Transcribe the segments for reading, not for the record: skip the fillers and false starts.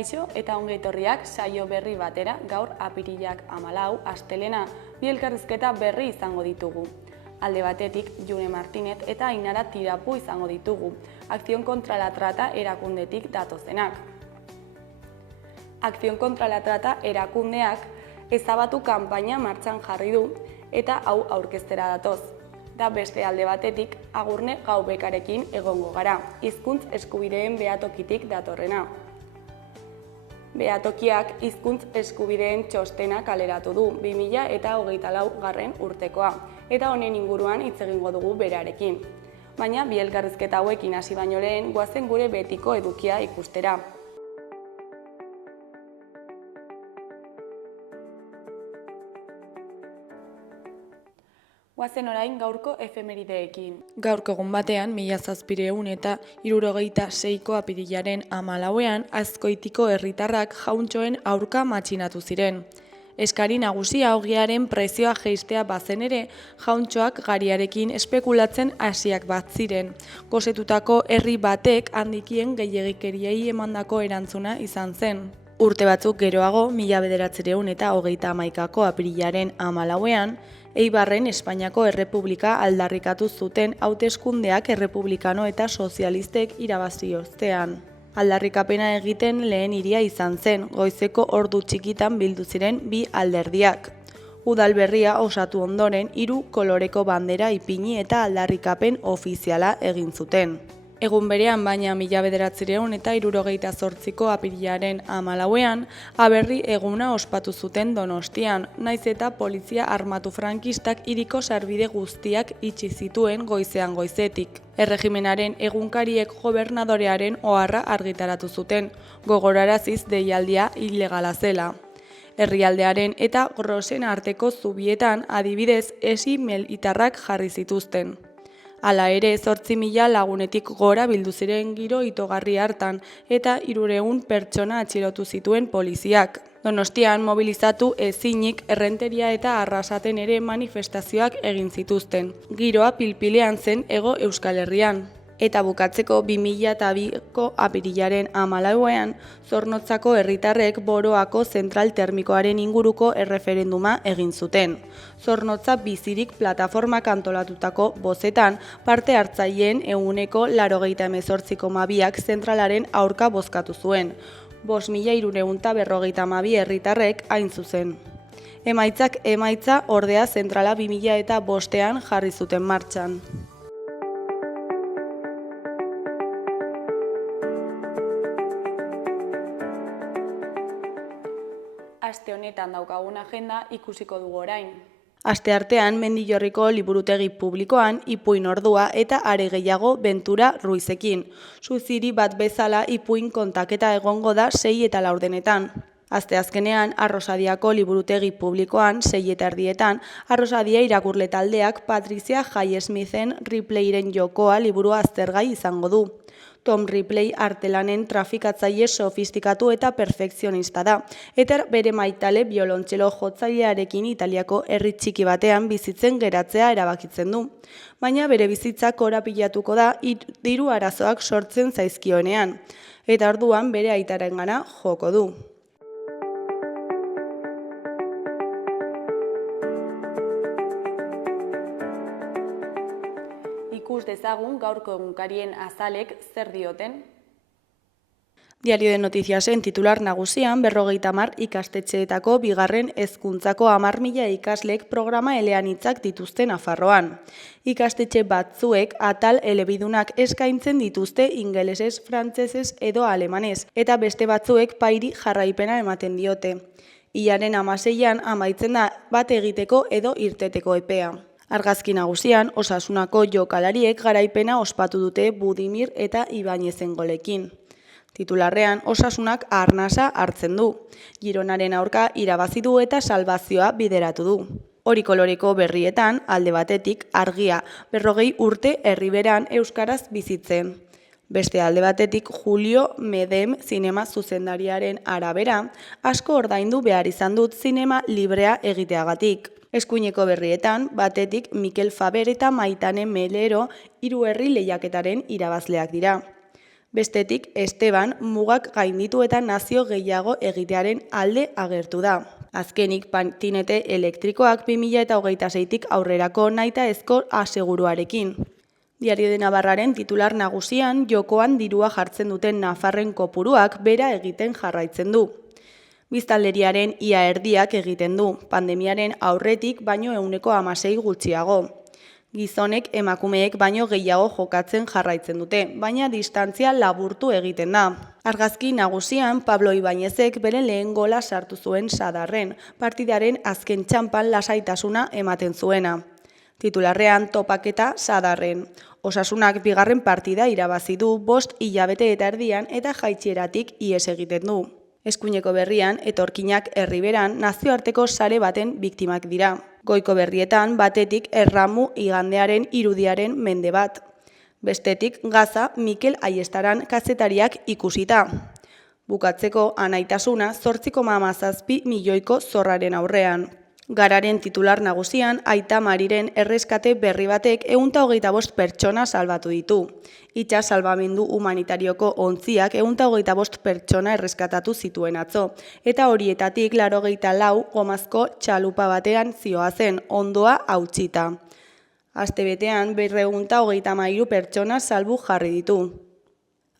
Kaixo eta ongi etorriak saio berri batera gaur apirilak 14 astelena bi elkarrizketa berri izango ditugu. Alde batetik June Martinez eta Ainara Tirapu izango ditugu, Acción contra la Trata erakundetik datozenak. Acción contra la Trata erakundeak ezabatu kanpaina martxan jarri du eta hau aurkeztera datoz. Da beste alde batetik Agurne Gaubekarekin egongo gara, hizkuntz eskubideen behatokitik datorrena. Behatokiak hizkuntz eskubideen txostena kaleratu du 2024 urtekoa, eta honen inguruan hitz egingo dugu berarekin. Baina bi elkarrizketa hauekin hasi baino lehen goazen gure betiko edukia ikustera. Goazen orain gaurko efemerideekin. Gaurko egun batean, 1776ko apirilaren 14ean Azkoitiko herritarrak jauntxoen aurka matxinatu ziren. Eskari nagusia ogiaren prezioa jeistea bazen ere, jauntxoak gariarekin espekulatzen hasiak bat ziren. Gozetutako herri batek handikien gehiegikeriei emandako erantzuna izan zen. Urte batzuk geroago, 1931ko apirilaren 14ean, Eibarren Espainiako Errepublika aldarrikatu zuten hauteskundeak errepublikano eta sozialistek irabazi ostean. Aldarrikapena egiten lehen hiria izan zen, goizeko ordu txikitan bildu ziren bi alderdiak. Udalberria osatu ondoren 3 koloreko bandera ipini eta aldarrikapen ofiziala egin zuten. Egun berean baina 1978ko apirilaren 14ean aberri eguna ospatu zuten Donostian, naiz eta polizia armatu frankistak hiriko sarbide guztiak itxi zituen goizean goizetik. Erregimenaren egunkariek gobernadorearen oharra argitaratu zuten, gogoraraziz deialdia ilegala zela. Herrialdearen eta Grosen arteko zubietan adibidez esi militarrak jarri zituzten. Hala ere, 8.000 lagunetik gora bildu ziren giro itogarri hartan eta 300 pertsona atxilotu zituen poliziak. Donostian mobilizatu ezinik Errenteria eta Arrasaten ere manifestazioak egin zituzten. Giroa pilpilean zen Hego Euskal Herrian. Eta bukatzeko 2002ko apirilaren 14ean Zornotzako herritarrek Boroako zentral termikoaren inguruko erreferenduma egin zuten. Zornotza bizirik plataformak antolatutako bozetan parte hartzaileen 88,2%ak zentralaren aurka bozkatu zuen. 5.352 herritarrek hain zuzen. Emaitza ordea zentrala 2005ean jarri zuten martxan. Aste honetan daukagun agenda ikusiko dugu orain. Asteartean Mendillorriko liburutegi publikoan ipuin ordua eta are gehiago Bentura Ruizekin. Suziri bat bezala ipuin kontaketa egongo da 6 eta 4 Asteazkenean Arrosadiako liburutegi publikoan 6:30 Arrosadia irakurle taldeak Patricia Highsmithen Ripleyren jokoa liburua aztergai izango du. Tom Ripley artelanen trafikatzaile sofistikatu eta perfekzionista da, eta bere maitale biolontxelo jotzailearekin Italiako herri txiki batean bizitzen geratzea erabakitzen du. Baina bere bizitzak korapilatuko da diru arazoak sortzen zaizkionean, eta orduan bere aitarengana joko du. Ikus dezagun gaurko egunkarien azalek zer dioten. Diario de Noticiasen titular nagusian 50 ikastetxeetako bigarren hezkuntzako 10.000 ikaslek programa eleanitzak dituzte Nafarroan. Ikastetxe batzuek atal elebidunak eskaintzen dituzte ingelesez, frantsesez edo alemanez, eta beste batzuek pairi jarraipena ematen diote. Hilaren 16ean amaitzen da bat egiteko edo irteteko epea. Argazki nagusian, Osasunako jokalariek garaipena ospatu dute Budimir eta Ibainezen golekin. Titularrean, Osasunak arnasa hartzen du. Gironaren aurka irabazi du eta salbazioa bideratu du. Hori koloreko berrietan, alde batetik, argia, 40 urte herriberan euskaraz bizitzen. Beste alde batetik, Julio Medem zinema zuzendariaren arabera, asko ordaindu behar izan dut zinema librea egiteagatik. Eskuineko berrietan, batetik Mikel Faber eta Maitane Melero 3 herri lehiaketaren irabazleak dira. Bestetik, Esteban mugak gainditu eta nazio gehiago egitearen alde agertu da. Azkenik, patinete elektrikoak 2026tik aurrerako nahitaezko aseguruarekin. Diario de Navarraren titular nagusian, jokoan dirua jartzen duten nafarren kopuruak bera egiten jarraitzen du. Biztanleriaren ia erdiak egiten du, pandemiaren aurretik baino 16% gutxiago. Gizonek emakumeek baino gehiago jokatzen jarraitzen dute, baina distantzia laburtu egiten da. Argazki nagusian, Pablo Ibañezek bere lehen gola sartu zuen Sadarren, partidaren azken txanpan lasaitasuna ematen zuena. Titularrean topaketa Sadarren. Osasunak bigarren partida irabazi du 5 hilabete eta erdian eta jaitsieratik ihes egiten du. Eskuineko berrian, etorkinak herriberan nazioarteko sare baten biktimak dira. Goiko berrietan batetik erramu igandearen irudiaren mende bat. Bestetik Gaza Mikel Aiestaran kazetariak ikusita. Bukatzeko anaitasuna 8,7 milioiko zorraren aurrean. Gararen titular nagusian, Aita Mariren erreskate berri batek 125 pertsona salbatu ditu. Itxas salbamendu humanitarioko ontziak 125 pertsona erreskatatu zituen atzo, eta horietatik 84 gomazko txalupa batean zihoazen, ondoa hautsita. Astebetean 233 pertsona salbu jarri ditu.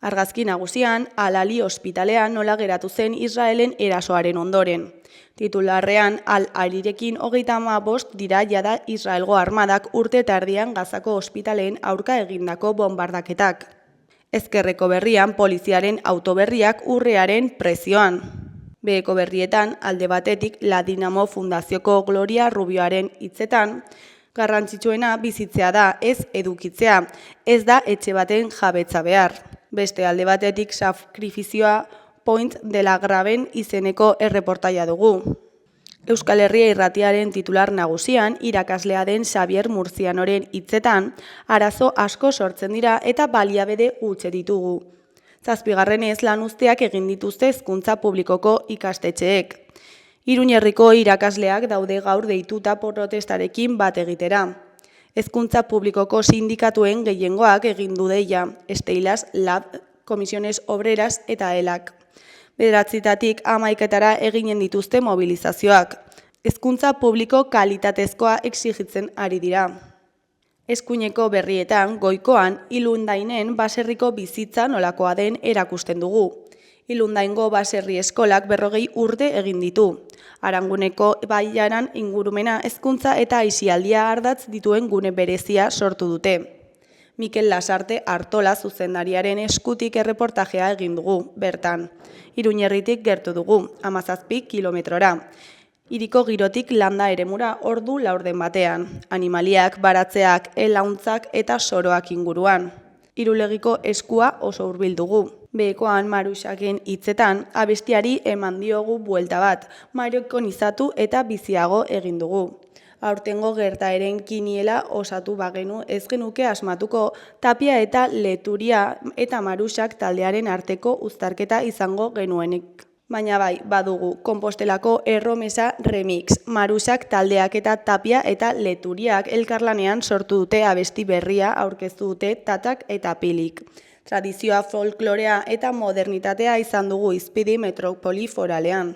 Argazki nagusian, Al-Ali ospitalean nola geratu zen Israelen erasoaren ondoren. Titularrean, Al-Alirekin 35 dira jada Israelgo armadak urte eta erdian Gazako ospitaleen aurka egindako bombardaketak. Ezkerreko berrian, poliziaren autoberriak urrearen prezioan. Beheko berrietan, alde batetik, La Dinamo Fundazioko Gloria Rubioaren hitzetan, garrantzitsuena bizitzea da, ez edukitzea, ez da etxe baten jabetza behar. Beste alde batetik sakrifizioa Point de la Graben izeneko erreportaia dugu. Euskal Herria Irratiaren titular nagusian, irakaslea den Xavier Murzianoren hitzetan, arazo asko sortzen dira eta baliabide gutxi ditugu. 7. lan uzteak egin dituzte hezkuntza publikoko ikastetxeek. Iruñerriko irakasleak daude gaur deituta protestarekin bat egitera. Hezkuntza publikoko sindikatuen gehiengoak egin du deia, Steilas, Lab, Comisiones Obreras eta ELAK. 9etatik 11etara eginen dituzte mobilizazioak. Hezkuntza publiko kalitatezkoa exigitzen ari dira. Eskuineko berrietan, goikoan, Ilundainen baserriko bizitza nolakoa den erakusten dugu. Ilundaingo baserri eskolak 40 urte egin ditu. Aranguneko bailaran ingurumena hezkuntza eta aisialdia ardatz dituen gune berezia sortu dute. Mikel Lasarte Artola zuzendariaren eskutik erreportajea egin dugu, bertan. Iruñerritik gertu dugu, 17 kilometrora. Hiriko girotik landa eremura ordu laurden batean. Animaliak, baratzeak, elauntzak eta soroak inguruan. Irulegiko eskua oso hurbil dugu. Behekoan Maruxaken hitzetan, abestiari eman diogu buelta bat, mariokonizatu eta biziago egin dugu. Aurtengo gertaeren kiniela osatu bagenu ez genuke asmatuko Tapia eta Leturia eta Maruxak taldearen arteko uztarketa izango genuenik. Baina bai, badugu, Konpostelako Erromesa Remix, Maruxak taldeak eta Tapia eta Leturiak elkarlanean sortu dute abesti berria aurkeztu dute Tatak eta Pilik. Tradizioa, folklorea eta modernitatea izan dugu hizpide metropoli foralean.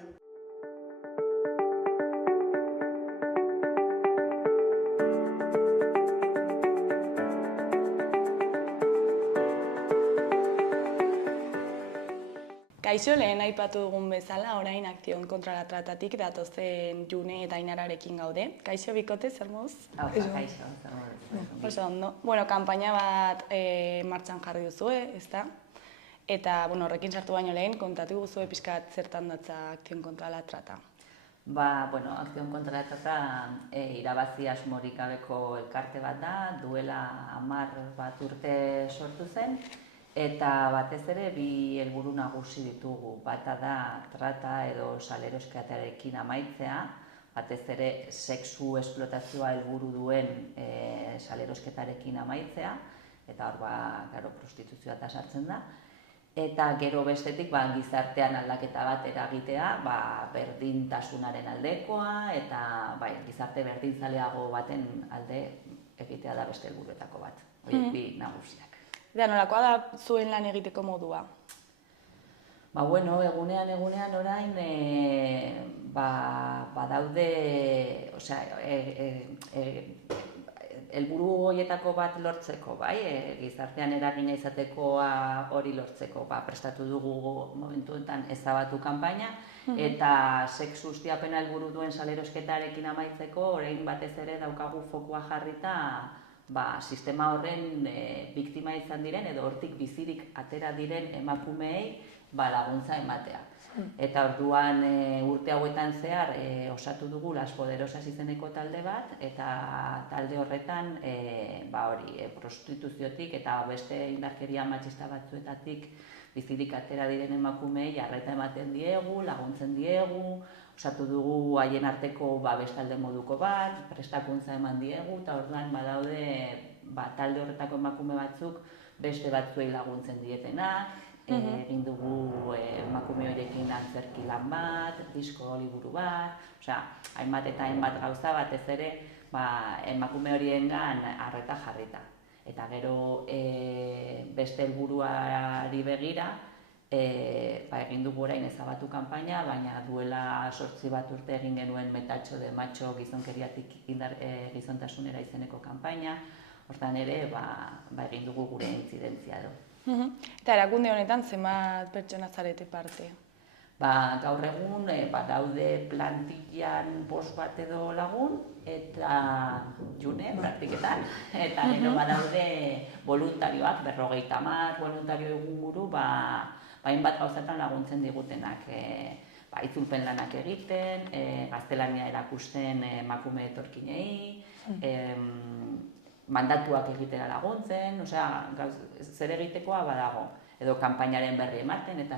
Kaixo, lehen aipatu dugun bezala, orain Akzion kontra la tratatik datozen June eta Ainararekin gaude. Kaixo, bikote, zer moduz? Kaixo, zer moduz. Oso ondo. Kanpaina bat martxan jarri duzue, ezta? Eta, horrekin sartu baino lehen, kontatu guzue pixkat zertan datza Akzion kontra la trata. Akzion kontra la trata irabazi asmorik gabeko elkarte bat da, duela 10 bat urte sortu zen, eta batez ere bi helburu nagusi ditugu. Bata da trata edo saleroskatearekin amaitzea, batez ere sexu esplotazioa helburu duen salerosketarekin amaitzea, eta hor prostituzioa eta sartzen da. Eta gero bestetik gizartean aldaketa bat eragitea, berdintasunaren aldekoa eta gizarte berdinzaleago baten alde egitea da beste helburuetako bat. Horiek bi nagusiak. Eta nolakoa da zuen lan egiteko modua? Ba, bueno, egunean orain badaude, osea, helburu horietako bat lortzeko, bai, gizartean eragina izatekoa hori lortzeko, prestatu dugu momentu honetan ezabatu kanpaina, eta sexu ustiapena helburu duen salerosketarekin amaitzeko, orain batez ere daukagu fokua jarrita sistema horren biktima izan diren edo hortik bizirik atera diren emakumeei laguntza ematea. Eta orduan urte hauetan zehar osatu dugu Las Poderosas izeneko talde bat, eta talde horretan prostituziotik eta beste indarkeria matxista batzuetatik bizirik atera diren emakumeei arreta ematen diegu, laguntzen diegu, osatu dugu haien arteko bestalde moduko bat, prestakuntza eman diegu, eta orduan badaude talde horretako emakume batzuk beste batzuei laguntzen dietenak, egin dugu emakume horiekin antzerki lan bat, disko liburu bat, hainbat eta hainbat gauza batez ere emakume horiengan arreta jarrita. Eta gero beste helburuari begira, egin dugu orain ezabatu kanpaina, baina duela 8 bat urte egin genuen Metatxo de Macho gizonkeriatik gizontasunera izeneko kanpaina, hortan ere egin dugu gure intzidentzia edo. Eta erakunde honetan zenbat pertsona zarete parte? Gaur egun daude plantillan 5 bat edo lagun, eta june, praktiketan, eta gero badaude voluntarioak, 50 voluntario inguru, hainbat gauzatan laguntzen digutenak. Itzulpen lanak egiten, gaztelania erakusten emakume etorkinei, mandatuak egitera laguntzen, zer egitekoa badago. Edo kanpainaren berri ematen, eta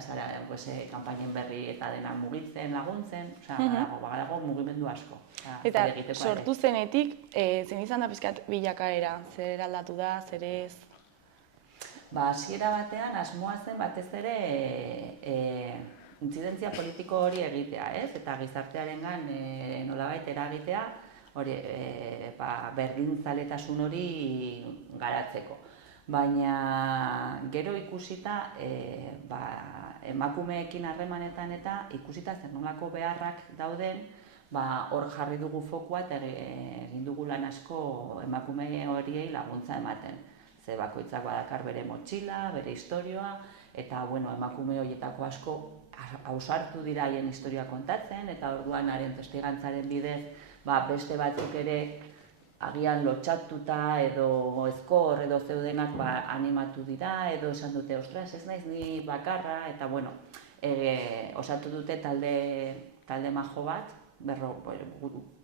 kanpainen berri eta dena mugitzen laguntzen, badago mugimendu asko. Eta sortu zenetik, zen izan da pixkat bilakaera, zer aldatu da, zer ez? Hasiera batean asmoa zen batez ere intzidentzia politiko hori egitea, eta gizartearengan nolabait eragitea, berdinzaletasun hori garatzeko. Baina gero ikusita, emakumeekin harremanetan eta ikusita zer nolako beharrak dauden, hor jarri dugu fokua eta egin dugu lan asko emakume horiei laguntza ematen. Ze bakoitzak badakar bere motxila, bere historioa, eta emakume horietako asko ausartu dira haien historia kontatzen, eta orduan haren testigantzaren bidez beste batzuk ere agian lotxatuta edo ezkor edo zeudenak animatu dira, edo esan dute, ostras, ez naiz ni bakarra, eta osatu dute talde majo bat,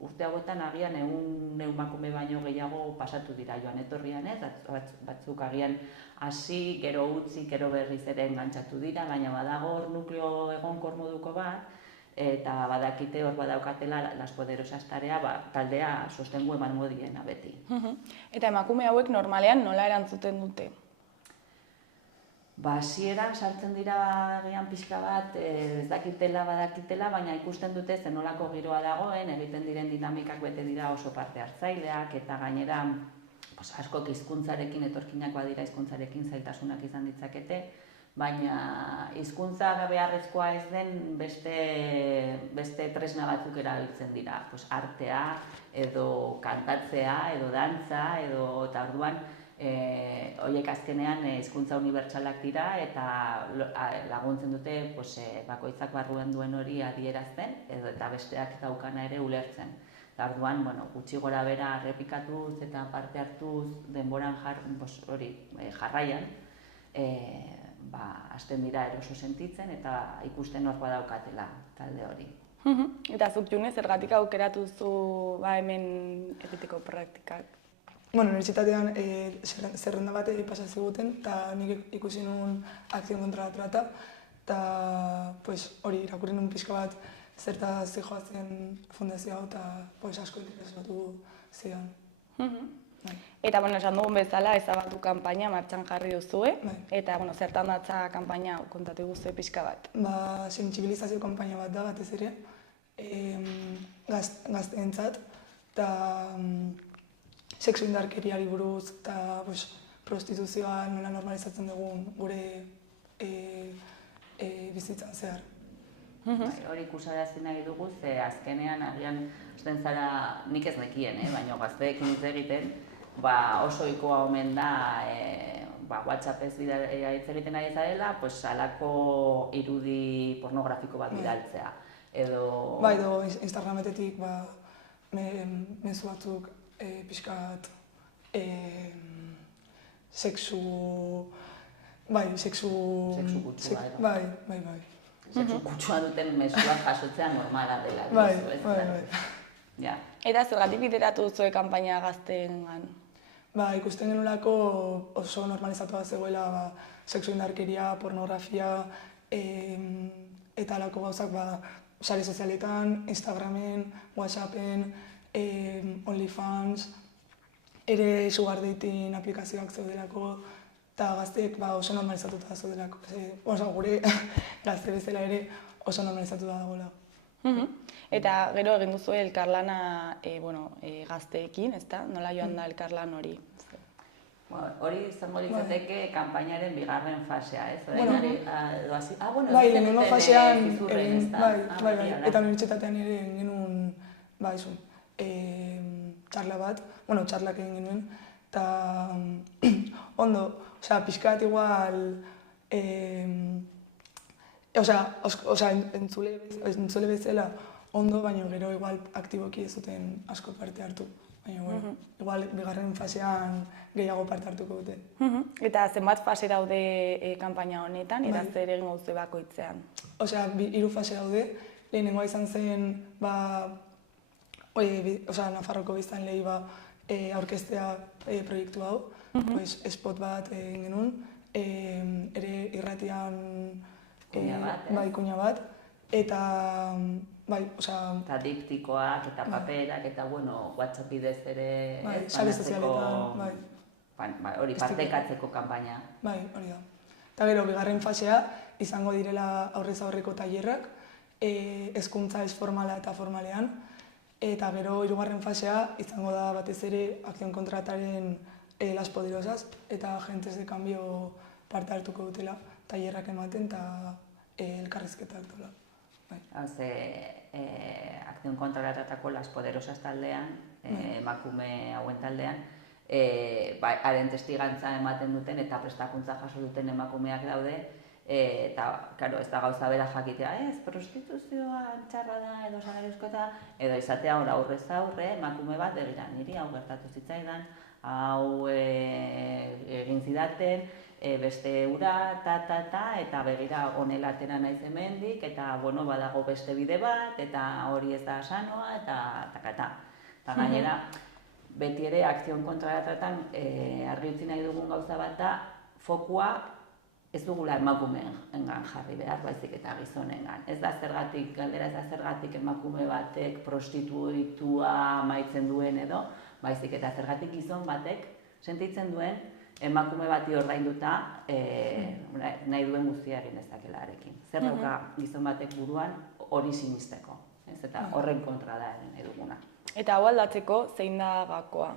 urte hauetan agian 100 emakume baino gehiago pasatu dira joan etorrian, batzuk agian hasi, gero utzi, gero berriz ere engantzatu dira, baina badago hor nukleo egonkor moduko bat, eta badakite hor badaukatela Las Poderosas taldea sostengu emango diena beti. Eta emakume hauek normalean nola erantzuten dute? Hasieran sartzen dira agian pixka bat, ez badakitela, baina ikusten dute zenolako giroa dagoen, egiten diren dinamikak bete dira oso parte hartzaileak, eta gainera askok hizkuntzarekin, etorkinak badira hizkuntzarekin zailtasunak izan ditzakete, baina hizkuntza beharrezkoa ez den beste tresna batzuk erabiltzen dira. Artea, edo kantatzea, edo dantza, eta orduan horiek azkenean hizkuntza unibertsalak dira eta laguntzen dute bakoitzak barruan duen hori adierazten eta besteak daukana ere ulertzen. Eta orduan, gutxi gora bera errepikatuz eta parte hartuz denboran jarraian, hasten dira eroso sentitzen eta ikusten hor badaukatela talde hori. Eta zuk June, zergatik aukeratu zu hemen egiteko praktikak? Unibertsitatean zerrenda bat pasa ziguten, eta nik ikusi nuen akzion kontra trata, eta hori irakurri nuen pixka bat zertaz zijoazen fundazioa eta asko interesatu zidan. Eta, esan dugun bezala, ezabatu kanpaina martxan jarri duzue, eta, zertan datza kanpaina kontatu guztue pixka bat? Sentsibilizazio kanpaina bat da, batez ere, gazteentzat, eta sexu indarkeriari buruz, eta prostituzioa nola normalizatzen dugun gure bizitzan zehar. Hori ikusarazi nahi dugu, ze azkenean agian hasten zara, nik ez nekien, baina gazteekin hitz egiten, oso ohikoa omen da WhatsAppez hitz egiten ari zarela, halako irudi pornografiko bat bidaltzea. Edo Instagrametetik mezu batzuk pixkat sexu kutsua edo. Bai. Sexu kutsua duten mezuak jasotzea normala dela. Bai. Eta zergatik bideratu duzue kanpaina gazteengan? Ikusten genulako oso normalizatua zegoela sexu indarkeria, pornografia eta halako gauzak sare sozialetan, Instagramen, WhatsAppen, OnlyFans, ere sugar dating aplikazioak zeudelako, eta gazteek oso normalizatuta zeudelako. Gure gazte bezala ere oso normalizatuta dagoela. Eta gero egin duzu elkarlana gazteekin, ezta? Nola joan da elkarlan hori? Hori izango litzateke kanpainaren bigarren fasea, ez? Lehenengo fasean, eta unibertsitatean ere egin genuen txarla bat, txarlak egin genuen, eta ondo, pixkat igual, entzule bezala ondo, baina gero igual aktiboki ez duten asko parte hartu. Baina, igual, bigarren fasean gehiago parte hartuko dute. Eta zenbat fase daude kanpaina honetan, eta zer egin duzu bakoitzean? 3 fase daude. Lehenengoa izan zen, Nafarroko biztanleei aurkeztea proiektu hau, spot bat egin genuen, ere irratian kuña bat, eta eta diptikoak eta paperak eta WhatsApp bidez ere sare sozialetan, hori partekatzeko kanpaina. Hori da. Eta gero, bigarren fasea izango direla aurrez aurreko tailerrak, hezkuntza ez formala eta formalean, eta gero 3. fasea izango da batez ere Akzion Kontrataren Las Poderosas, eta agentes de cambio parte hartuko dutela, tailerrak ematen eta elkarrizketak dola. Akzion Kontratatako Las Poderosas taldean, emakume hauen taldean, haren testigantza ematen duten eta prestakuntza jaso duten emakumeak daude, eta, ez da gauza bera jakitea, prostituzioa txarra da edo salarioskota, edo izatea aurrez aurre, emakume bat, begira, niri hau gertatu zitzaidan, hau egin zidaten, beste ura, eta begira honela atera naiz hemendik, eta badago beste bide bat, eta hori ez da sanoa, eta gainera, beti ere Akzion Kontratatan argi utzi nahi dugun gauza bat da, fokua ez dugula emakumeengan jarri behar, baizik eta gizonengan. Ez da zergatik, galdera ez da zergatik emakume batek prostituitua amaitzen duen edo, baizik eta zergatik gizon batek sentitzen duen emakume bati ordainduta nahi duen guztia egin dezakela harekin. Zer dauka gizon batek buruan hori sinisteko, eta horren kontra da egin nahi duguna. Eta hau aldatzeko zein da gakoa?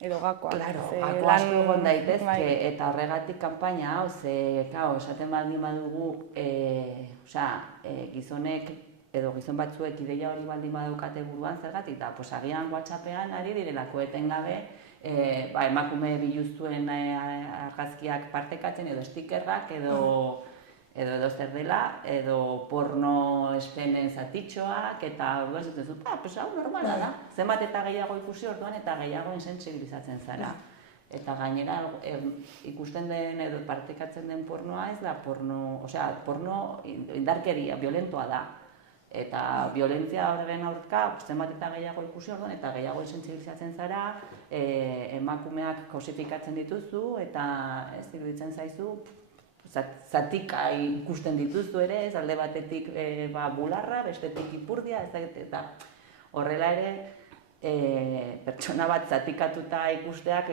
Edo gakoa. Claro, gakoa asko egon daitezke, eta horregatik kanpaina hau, esaten baldin badugu, gizonek edo gizon batzuek ideia hori baldin badaukate buruan zergatik, eta agian WhatsAppean ari direlako etengabe, emakume biluztuen argazkiak partekatzen, edo stikerrak, edo zer dela, edo porno eskenen zatitxoak, eta zuten zu, hau normala da. Zenbat eta gehiago ikusi orduan eta gehiago insentsibilizatzen zara. Eta gainera ikusten den edo partekatzen den pornoa ez da porno indarkeria, violentoa da. Eta violentzia horren aurka zenbat eta gehiago ikusi orduan eta gehiago insentsibilizatzen zara, emakumeak kausifikatzen dituzu eta ez iruditzen zaizu, zatika ikusten dituzu ere, ez alde batetik bularra, bestetik ipurdia, eta horrela ere pertsona bat zatikatuta ikusteak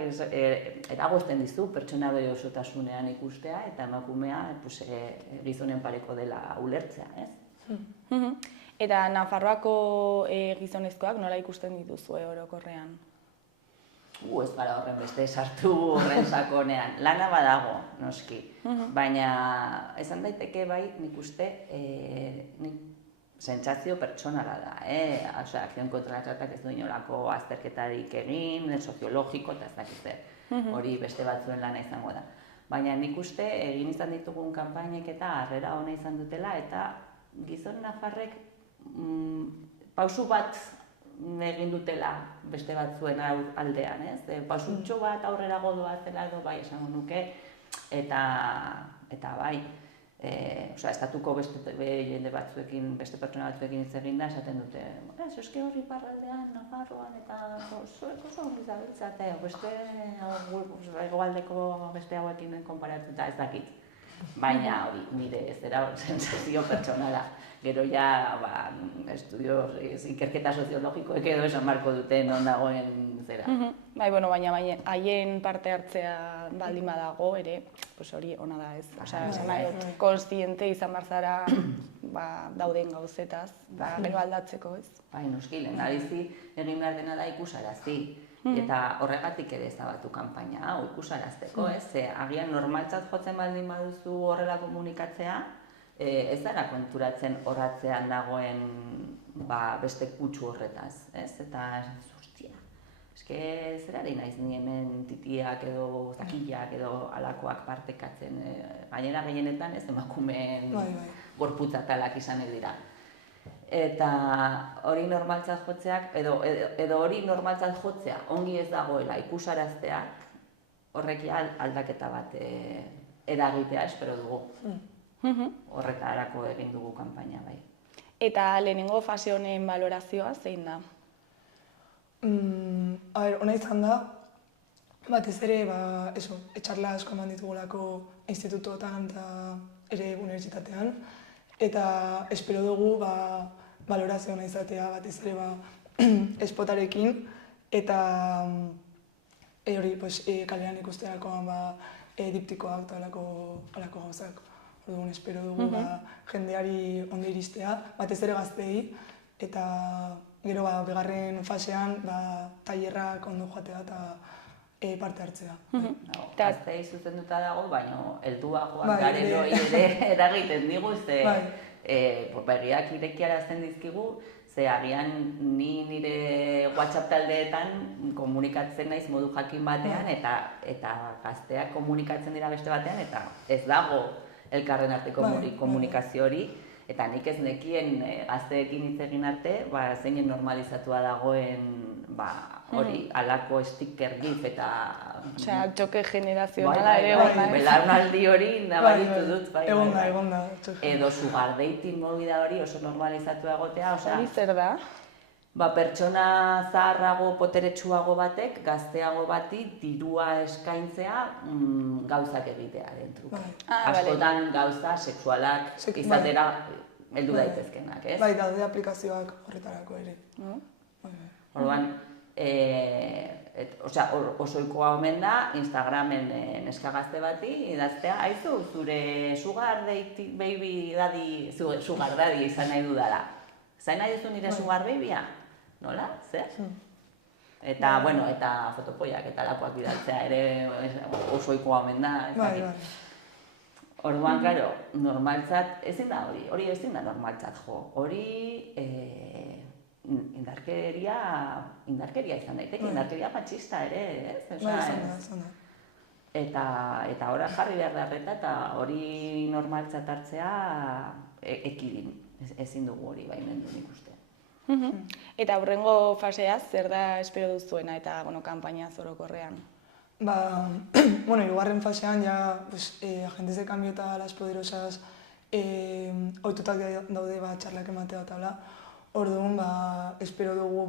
eragozten dizu pertsona bere osotasunean ikustea eta emakumea gizonen pareko dela ulertzea, ez? Eta Nafarroako gizonezkoak nola ikusten dituzue orokorrean? Ez gara horren beste sartu horren sakonean. Lana badago, noski. Baina, esan daiteke bai, nik uste, sentsazio pertsonala da. Osea, akzion kontra tratak ez du inolako azterketarik egin, soziologiko eta ez dakitze. Hori beste batzuen lana izango da. Baina nik uste, egin izan ditugun kanpainek eta harrera ona izan dutela, eta gizon nafarrek pausu bat egin dutela beste batzuen aldean, ez? Pausutxo bat aurrera godoa zela edo bai esango nuke, eta bai, estatuko beste jende batzuekin, beste pertsona batzuekin hitz egin da, esaten dute, eske horri parraldean, Nafarroan, eta zuek oso ongi zabiltzate, beste hegoaldeko beste hauekin konparatuta ez dakit. Baina hori, nire ez dira sensazio pertsonala. Gero ja, ikerketa soziologikoek edo esan marko dute non dagoen zera. Bai, bueno, baina haien parte hartzea baldin badago ere, hori ona da ez. Osea, konstiente izan barzara dauden gauzetaz, gero aldatzeko ez. Bai, noski, lehendabizi egin behar dena da ikusarazi. Eta horregatik ere ezabatu kanpaina hau ikusarazteko, ez? Agian normaltzat jotzen baldin baduzu horrela komunikatzea, ez dara konturatzen horratzean dagoen beste kutsu horretaz, ez? Eta hostia, eske zerari naiz ni hemen titiak edo zakilak edo alakoak partekatzen, gainera gehienetan ez emakumeen gorputzatalak izan dira. Eta hori normaltzat jotzeak, edo hori normaltzat jotzea ongi ez dagoela ikusarazteak, horreki aldaketa bat eragitea espero dugu. Horretarako egin dugu kanpaina bai. Eta lehenengo fase honen balorazioa zein da? Ona izan da, batez ere, etxarla asko eman ditugulako institutuotan eta ere unibertsitatean, eta espero dugu balorazio ona izatea batez ere espotarekin, eta hori kalean ikusterakoan diptikoak eta alako gauzak. Orduan, espero dugu jendeari ondo iristea, batez ere gazteei, eta gero bigarren fasean tailerrak ondo joatea eta parte hartzea. Gazteei zuzenduta dago, baina helduagoak garen hori ere eragiten digu, ze begiak irekiarazten dizkigu, ze agian ni nire WhatsApp taldeetan komunikatzen naiz modu jakin batean, eta gazteak komunikatzen dira beste batean, eta ez dago elkarren arteko komunikazio hori, eta nik ez nekien gazteekin hitz egin arte, zeinen normalizatua dagoen hori, alako sticker gif eta... Osea, txoke generazionala ere egon da. Belaunaldi hori nabaritu dut. Egon da. Edo sugar dating movida hori oso normalizatua egotea, osea... Hori zer da? Pertsona zaharrago, poteretsuago batek, gazteago bati dirua eskaintzea gauzak egitea dentruko. Askotan gauza sexualak izatera heldu daitezkenak, ez? Bai, daude aplikazioak horretarako ere. Orduan, osoikoa omen da, Instagramen neska gazte bati idaztea, aizu, zure sugar daddy izan nahi dudala. Zain nahi duzu nire sugar babya? Nola? Zer? Eta, eta fotopoiak eta lakoak bidaltzea ere osoikoa omen da. Orduan, karo, normaltzat, ezin da hori ezin da normaltzat jo. Hori indarkeria izan daiteke, indarkeria matxista ere, ez? Izan da. Eta hori jarri behar darreta eta hori normaltzat hartzea ekidin. Ezin dugu hori baimendu nik uste. Eta aurrengo faseaz, zer da espero duzuena eta kanpaina orokorrean? Hirugarren fasean, Agentes de Cambio eta Las Poderosas ohitutak daude txarlak ematea eta orduan, espero dugu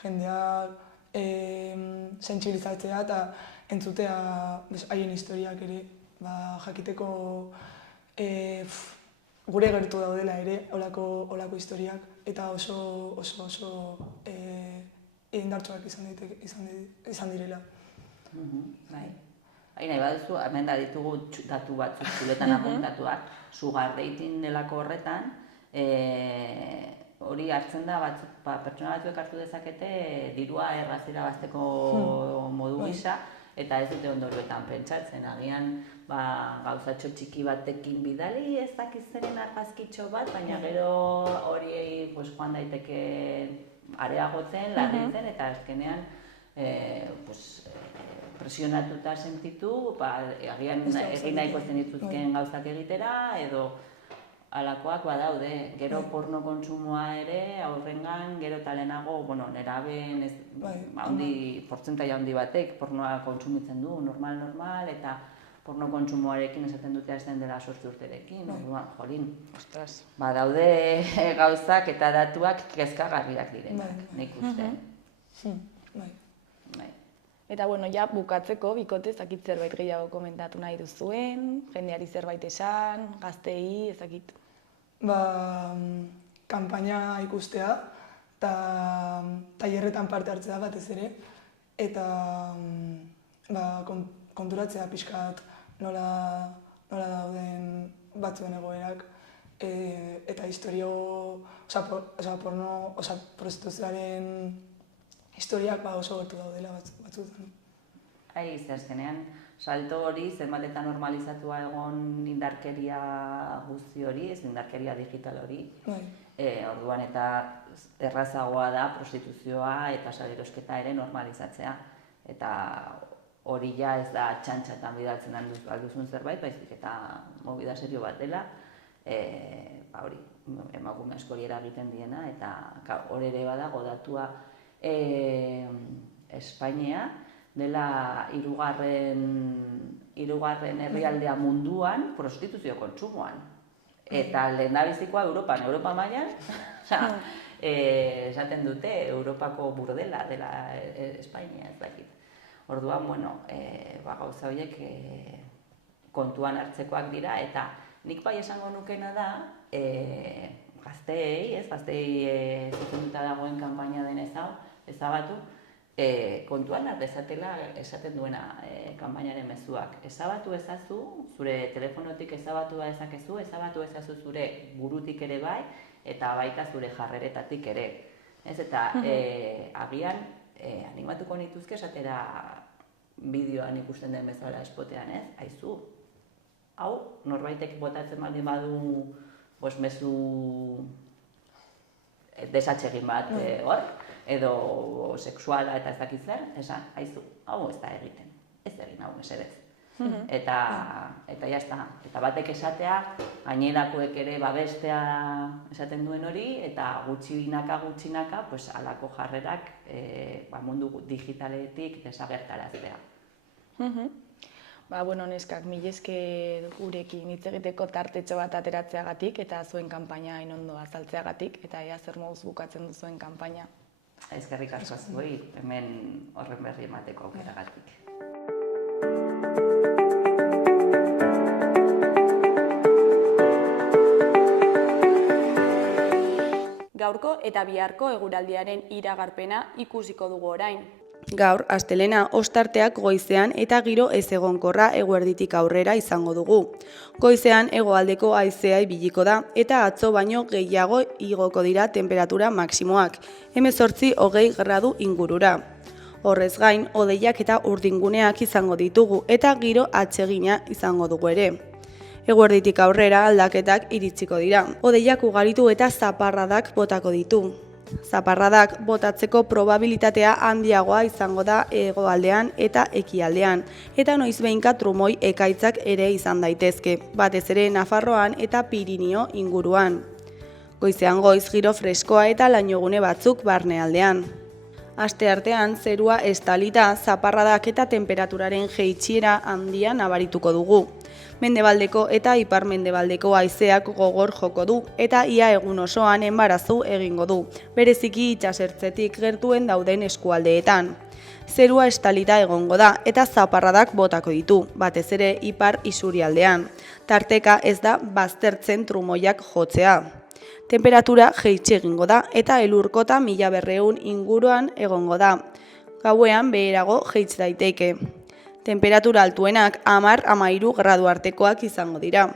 jendeak sentsibilizatzea eta entzutea haien historiak ere, jakiteko gure gertu daudela ere olako historiak eta oso indartsuak izan direla. Bai. Nahi baduzu, hemen da ditugu datu batzuk zuletan apuntatuak, sugar dating delako horretan, hori hartzen da, pertsona batzuek hartu dezakete dirua erraz irabazteko modu gisa, eta ez dute ondorioetan pentsatzen, agian gauzatxo txiki batekin bidali ez dakizenen argazkitxo bat, baina gero hori joan daiteke areagotzen, larritzen, eta azkenean presionatuta sentitu, agian egin nahiko zen dituzken gauzak egitera, edo alakoak badaude. Gero porno kontsumoa ere aurrengan, gero eta lehenago, nerabeen portzentaia handi batek pornoa kontsumitzen du, normal, eta porno kontsumoarekin esaten dute hasten dela 8 urterekin, jolin. Badaude gauzak eta datuak kezkagarriak direnak, nik uste. Eta ja bukatzeko, bikote, ezakit zerbait gehiago komentatu nahi duzuen, jendeari zerbait esan, gaztei, ezakit. Kanpaina ikustea, eta tailerretan parte hartzea batez ere, eta konturatzea pixkat nola dauden batzuen egoerak, eta prostituzioaren historiak oso gertu daudela batzuetan. Azkenean, salto hori, zenbat eta normalizatua egon indarkeria guzti hori, ez indarkeria digital hori. Orduan eta errazagoa da prostituzioa eta salerosketa ere normalizatzea. Eta hori ja ez da txantxatan bidaltzen alduzun zerbait, baizik eta movida serio bat dela. Hori, emakume askori eragiten diena, eta hori ere badago datua Espainia dela hirugarren herrialdea munduan prostituzio kontsumoan. Eta lehendabizikoa Europa mailan, esaten dute Europako burdela dela Espainia, ez dakit. Orduan, gauza horiek kontuan hartzekoak dira, eta nik bai esango nukena da, gazteei zuzenduta dagoen kanpaina den ezabatu, kontuan dezatela esaten duena kanpainaren mezuak. Ezabatu ezazu, zure telefonotik ezabatu dezakezu, ezabatu ezazu zure burutik ere bai, eta baita zure jarreretatik ere. Eta agian animatuko nituzke esatera bideoan ikusten den bezala espotean, ez? Aizu, hau norbaitek botatzen baldin badu mezu desatsegin bat hor, edo sexuala eta ez dakit zer, esan, aizu, hau ez da egiten, ez egin hau mesedez. Eta jazta, eta batek esatea, gainerakoek ere babestea esaten duen hori, eta gutxinaka, halako jarrerak mundu digitaletik desagertaraztea. Neskak, mila esker gurekin hitz egiteko tartetxo bat ateratzeagatik eta zuen kanpaina hain ondo azaltzeagatik, eta ea zer moduz bukatzen duzuen kanpaina. Eskerrik asko zuei, hemen horren berri emateko aukeragatik. Gaurko eta biharko eguraldiaren iragarpena ikusiko dugu orain. Gaur, astelena, ostarteak goizean eta giro ezegonkorra eguerditik aurrera izango dugu. Goizean hegoaldeko haizea ibiliko da eta atzo baino gehiago igoko dira temperatura maksimoak, 18-20 gradu ingurura. Horrez gain, hodeiak eta urdinguneak izango ditugu eta giro atsegina izango dugu ere. Eguerditik aurrera aldaketak iritsiko dira. Hodeiak ugaritu eta zaparradak botako ditu. Zaparradak botatzeko probabilitatea handiagoa izango da hegoaldean eta ekialdean, eta noizbehinka trumoi ekaitzak ere izan daitezke, batez ere Nafarroan eta Pirinio inguruan. Goizean goiz giro freskoa eta lainogune batzuk barnealdean. Asteartean zerua estalita, zaparradak eta temperaturaren jaitsiera handia nabarituko dugu. Mendebaldeko eta ipar-mendebaldeko haizeak gogor joko du eta ia egun osoan enbarazu egingo du, bereziki itsasertzetik gertuen dauden eskualdeetan. Zerua estalita egongo da eta zaparradak botako ditu, batez ere ipar isurialdean. Tarteka ez da baztertzen trumoiak jotzea. Temperatura jaitsi egingo da eta elurkota 1200 inguruan egongo da. Gauean beherago jaitsi daiteke. Temperatura altuenak 10-13 gradu artekoak izango dira.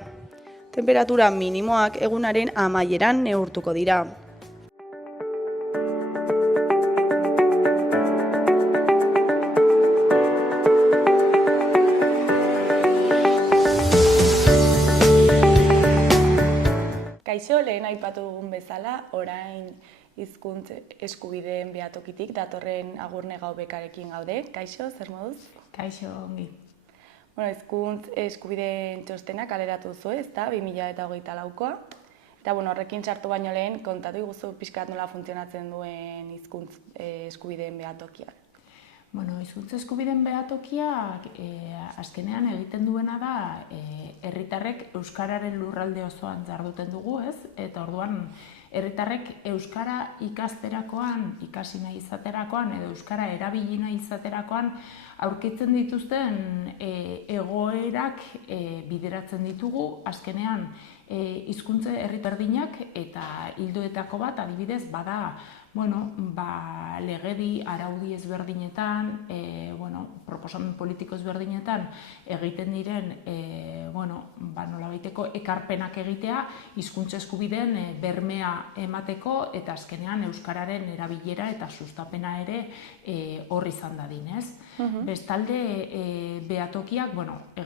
Temperatura minimoak egunaren amaieran neurtuko dira. Kaixo, lehen aipatu dugun bezala, orain hizkuntz eskubideen behatokitik datorren Agurne Gau bekarekin gaude. Kaixo, zer moduz? Kaixo, ongi. Bueno, hizkuntz eskubideen txostena kaleratu duzu, ezta, 2024koa. Eta bueno, horrekin sartu baino lehen, kontatu iguzu pixkat nola funtzionatzen duen hizkuntz eskubideen behatokiak. Bueno, hizkuntz eskubideen behatokiak azkenean egiten duena da herritarrek euskararen lurralde osoan jarduten dugu, ez? Eta orduan herritarrek euskara ikasterakoan, ikasi nahi izaterakoan edo euskara erabili nahi izaterakoan aurkitzen dituzten egoerak bideratzen ditugu. Azkenean hizkuntza herritardinak eta ildoetako bat adibidez bada legedi, araudi ezberdinetan, proposamen politiko ezberdinetan egiten diren nolabaiteko ekarpenak egitea, hizkuntza eskubideen bermea emateko eta azkenean euskararen erabilera eta sustapena ere hor izan dadin, ez? Bestalde behatokiak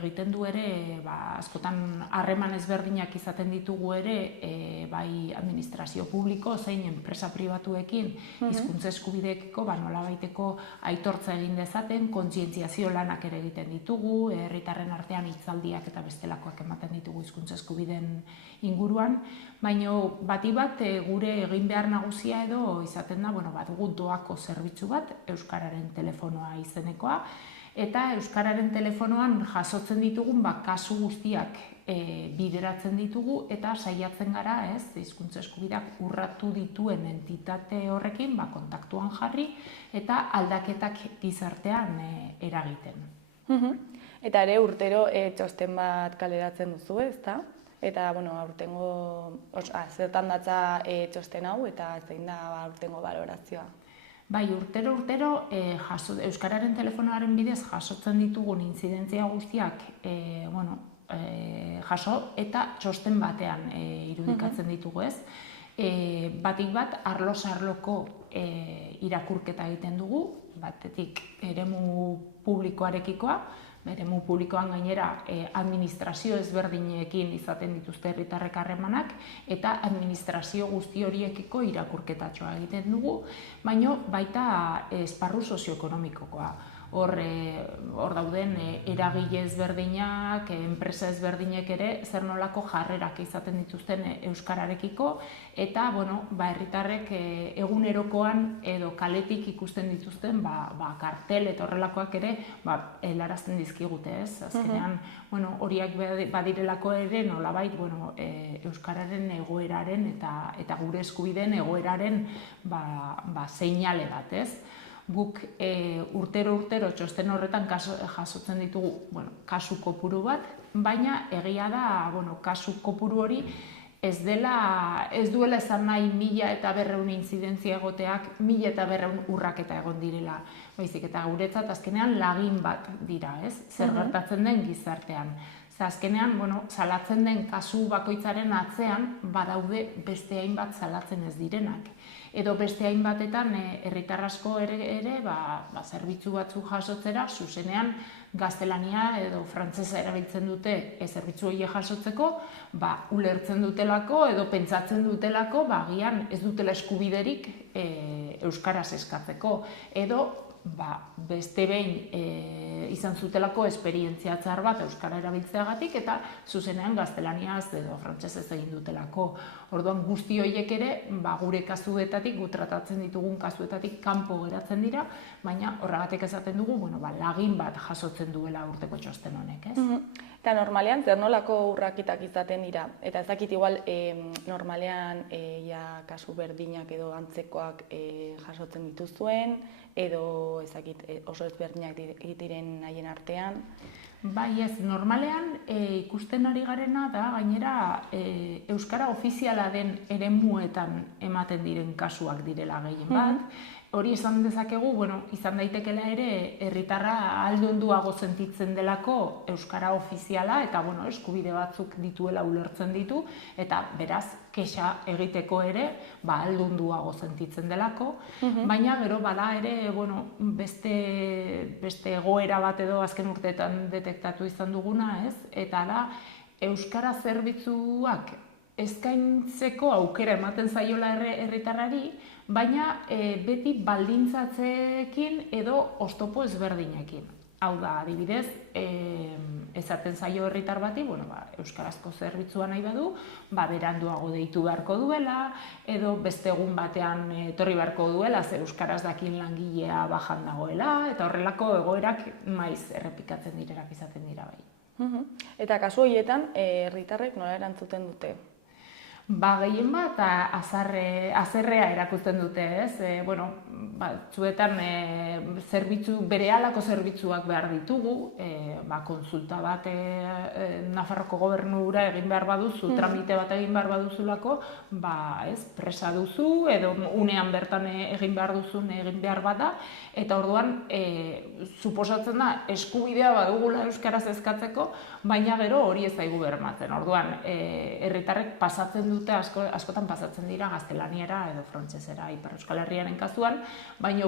egiten du ere askotan harreman ezberdinak izaten ditugu ere bai administrazio publiko zein enpresa pribatuekin hizkuntza eskubideekiko nolabaiteko aitortza egin dezaten, kontzientziazio lanak ere egiten ditugu, herritarren artean hitzaldiak eta bestelakoak ematen ditugu hizkuntza eskubideen inguruan, baina bati bat gure egin behar nagusia edo izaten da, badugu doako zerbitzu bat, euskararen telefonoa izenekoa, eta euskararen telefonoan jasotzen ditugun kasu guztiak bideratzen ditugu eta saiatzen gara, hizkuntza eskubideak urratu dituen entitate horrekin kontaktuan jarri eta aldaketak gizartean eragiten. Eta ere urtero txosten bat kaleratzen duzu, ezta? Eta aurtengo zertan datza txosten hau eta zein da aurtengo balorazioa? Bai, urtero euskararen telefonoaren bidez jasotzen ditugun intzidentzia guztiak jaso eta txosten batean irudikatzen ditugu, ez? Batik bat, arlo-arloko irakurketa egiten dugu, batetik eremu publikoarekikoa, eremu publikoan gainera administrazio ezberdinekin izaten dituzte herritarrek harremanak eta administrazio guzti horiekiko irakurketatxoa egiten dugu, baina baita esparru sozioekonomikokoa. Hor dauden eragile ezberdinak, enpresa ezberdinek ere zer nolako jarrerak izaten dituzten euskararekiko eta herritarrek egunerokoan edo kaletik ikusten dituzten kartel eta horrelakoak ere helarazten dizkigute, ez? Azkenean horiek badirelako ere nolabait euskararen egoeraren eta gure eskubideen egoeraren seinale bat, ez? Guk urtero txosten horretan jasotzen ditugu kasu kopuru bat, baina egia da kasu kopuru hori ez duela esan nahi 1.200 intzidentzia egoteak 1.200 urraketa egon direla. Baizik eta guretzat azkenean lagin bat dira, ez? Zer gertatzen den gizartean. Azkenean, salatzen den kasu bakoitzaren atzean badaude beste hainbat salatzen ez direnak. Edo beste hainbatetan herritar asko ere zerbitzu batzuk jasotzera, zuzenean gaztelania edo frantsesa erabiltzen dute zerbitzu horiek jasotzeko, ulertzen dutelako edo pentsatzen dutelako agian ez dutela eskubiderik euskaraz eskatzeko. Edo beste behin izan zutelako esperientzia txar bat euskara erabiltzeagatik eta zuzenean gaztelaniaz edo frantsesez egin dutelako. Orduan guzti horiek ere gure kasuetatik, gu tratatzen ditugun kasuetatik kanpo geratzen dira, baina horregatik esaten dugu lagin bat jasotzen duela urteko txosten honek, ez? Eta normalean zer nolako urraketak izaten dira? Eta ezakit igual normalean kasu berdinak edo antzekoak jasotzen dituzuen, edo ezakit oso ezberdinak diren haien artean? Bai ez, normalean ikusten ari garena da gainera euskara ofiziala den eremuetan ematen diren kasuak direla gehien bat. Hori esan dezakegu, izan daitekela ere herritarra ahaldunduago sentitzen delako euskara ofiziala eta eskubide batzuk dituela ulertzen ditu eta beraz kexa egiteko ere ahaldunduago sentitzen delako, baina gero bada ere beste egoera bat edo azken urteetan detektatu izan duguna, ez? Eta da euskara zerbitzuak eskaintzeko aukera ematen zaiola herritarrari, baina beti baldintzatzeekin edo oztopo ezberdinekin. Hau da, adibidez, esaten zaio herritar bati, euskarazko zerbitzua nahi badu, beranduago deitu beharko duela, edo beste egun batean etorri beharko duela, ze euskaraz dakien langilea bajan dagoela, eta horrelako egoerak maiz errepikatzen direnak izaten dira bai. Eta kasu horietan, herritarrek nola erantzuten dute? Gehien bat azerrea erakusten dute, ez? Batzuetan berehalako zerbitzuak behar ditugu, konsulta bat Nafarroko gobernura egin behar baduzu, tramite bat egin behar baduzulako, presa duzu, edo unean bertan egin behar duzun egin behar bada, eta orduan, suposatzen da, eskubidea badugula euskaraz eskatzeko, baina gero hori ez zaigu bermatzen. Orduan, herritarrek pasatzen dute, askotan pasatzen dira gaztelaniera edo frantsesera Ipar Euskal Herriaren kasuan, baina